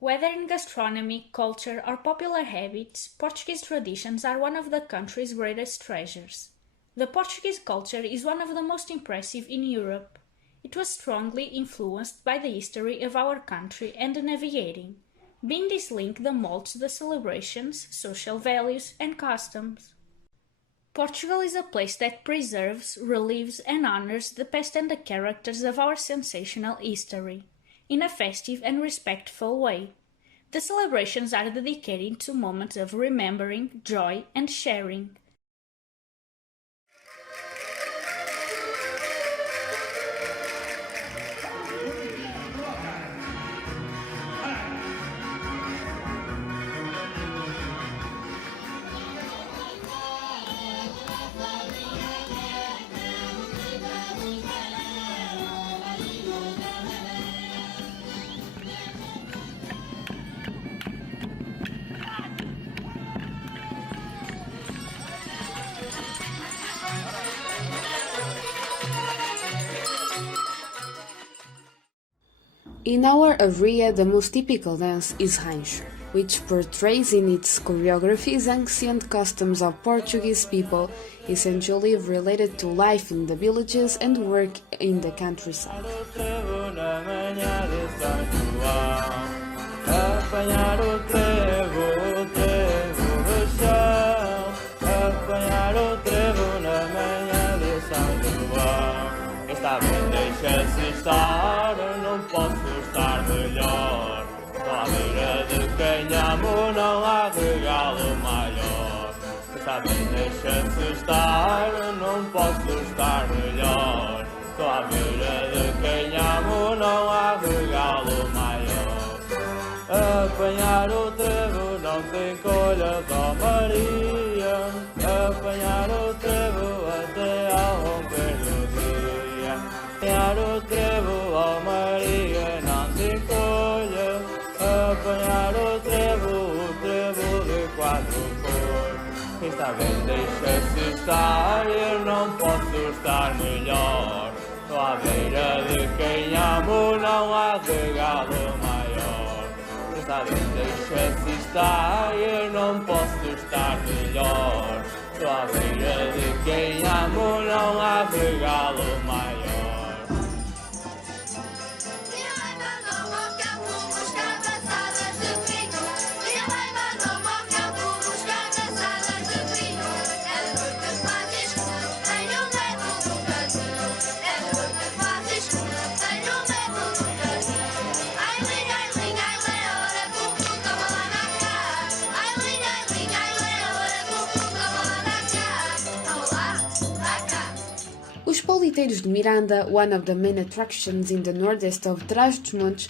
Whether in gastronomy, culture, or popular habits, Portuguese traditions are one of the country's greatest treasures. The Portuguese culture is one of the most impressive in Europe. It was strongly influenced by the history of our country and the navigating, being this link that molds the celebrations, social values, and customs. Portugal is a place that preserves, relives, and honors the past and the characters of our sensational history, in a festive and respectful way. The celebrations are dedicated to moments of remembering, joy, and sharing. In our area, the most typical dance is rancho, which portrays in its choreographies ancient customs of Portuguese people, essentially related to life in the villages and work in the countryside. Deixa-se estar, não posso estar melhor. Só à beira de quem amo não há regalo maior. Está bem, deixa-se estar, não posso estar melhor. Só à beira de quem amo não há regalo maior. Apanhar o trevo não tem colha, dó Maria. Apanhar o trevo até ao romper do dia. Apanhar o trevo, ó Maria, não te encolha. Apanhar o trevo de quatro cores. Está bem, deixa-se estar, eu não posso estar melhor. Só à beira de quem amo não há regalo maior. Está bem, deixa-se estar, eu não posso estar melhor. Só à beira de quem amo não há regalo maior. Os Politeiros de Miranda, one of the main attractions in the northeast of Trás-os-Montes,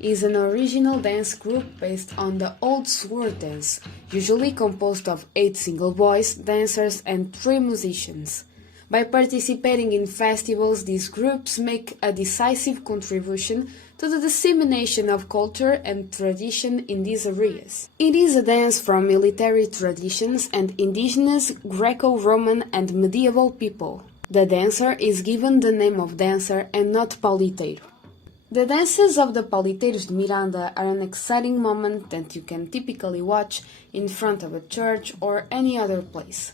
is an original dance group based on the old sword dance, usually composed of 8 single boys, dancers and 3 musicians. By participating in festivals, these groups make a decisive contribution to the dissemination of culture and tradition in these areas. It is a dance from military traditions and indigenous Greco-Roman and medieval people. The dancer is given the name of dancer and not Politeiro. The dances of the Politeiros de Miranda are an exciting moment that you can typically watch in front of a church or any other place.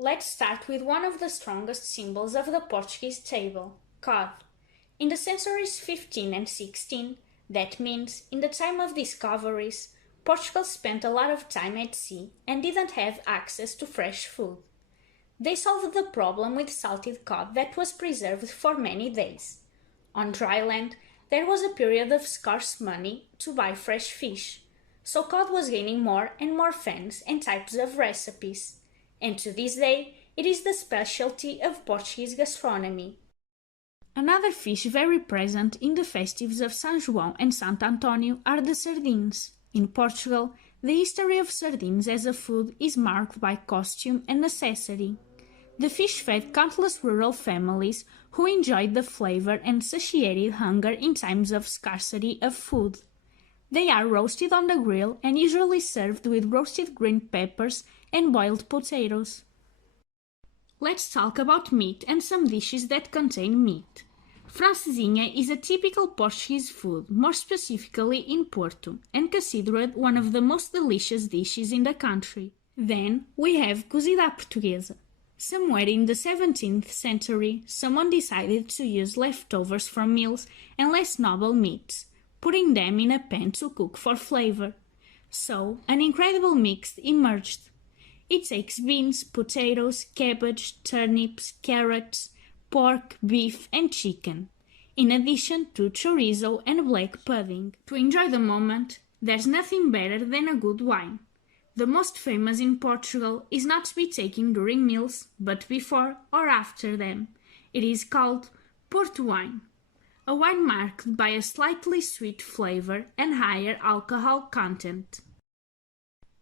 Let's start with one of the strongest symbols of the Portuguese table, cod. In the centuries 15 and 16, that means in the time of discoveries, Portugal spent a lot of time at sea and didn't have access to fresh food. They solved the problem with salted cod that was preserved for many days. On dry land, there was a period of scarce money to buy fresh fish, so cod was gaining more and more fans and types of recipes, and to this day it is the specialty of Portuguese gastronomy. Another fish very present in the festives of São João and Santo António are the sardines. In Portugal, the history of sardines as a food is marked by costume and necessity. The fish fed countless rural families who enjoyed the flavor and satiated hunger in times of scarcity of food. They are roasted on the grill and usually served with roasted green peppers and boiled potatoes. Let's talk about meat and some dishes that contain meat. Francesinha is a typical Portuguese food, more specifically in Porto, and considered one of the most delicious dishes in the country. Then we have cozida à portuguesa. Somewhere in the 17th century, someone decided to use leftovers from meals and less noble meats, putting them in a pan to cook for flavor. So, an incredible mix emerged. It takes beans, potatoes, cabbage, turnips, carrots, pork, beef and chicken, in addition to chorizo and black pudding. To enjoy the moment, there's nothing better than a good wine. The most famous in Portugal is not to be taken during meals, but before or after them. It is called Porto wine, a wine marked by a slightly sweet flavor and higher alcohol content.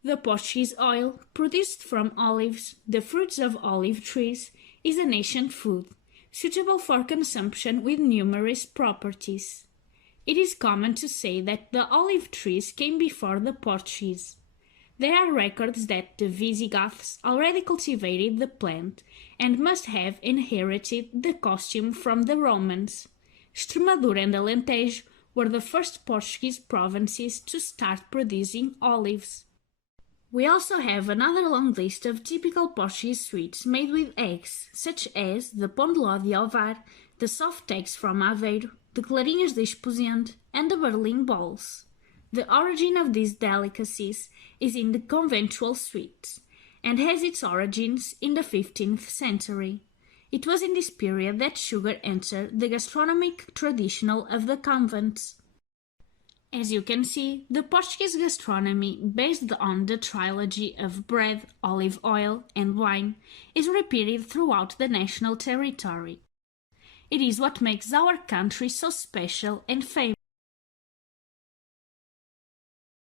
The Portuguese oil, produced from olives, the fruits of olive trees, is an ancient food, suitable for consumption with numerous properties. It is common to say that the olive trees came before the Portuguese. There are records that the Visigoths already cultivated the plant and must have inherited the costume from the Romans. Extremadura and Alentejo were the first Portuguese provinces to start producing olives. We also have another long list of typical Portuguese sweets made with eggs, such as the pão de ló de Ovar, the soft eggs from Aveiro, the clarinhas de Esposende, and the Berlin balls. The origin of these delicacies is in the conventual sweets, and has its origins in the 15th century. It was in this period that sugar entered the gastronomic traditional of the convents. As you can see, the Portuguese gastronomy, based on the trilogy of bread, olive oil, and wine, is repeated throughout the national territory. It is what makes our country so special and famous.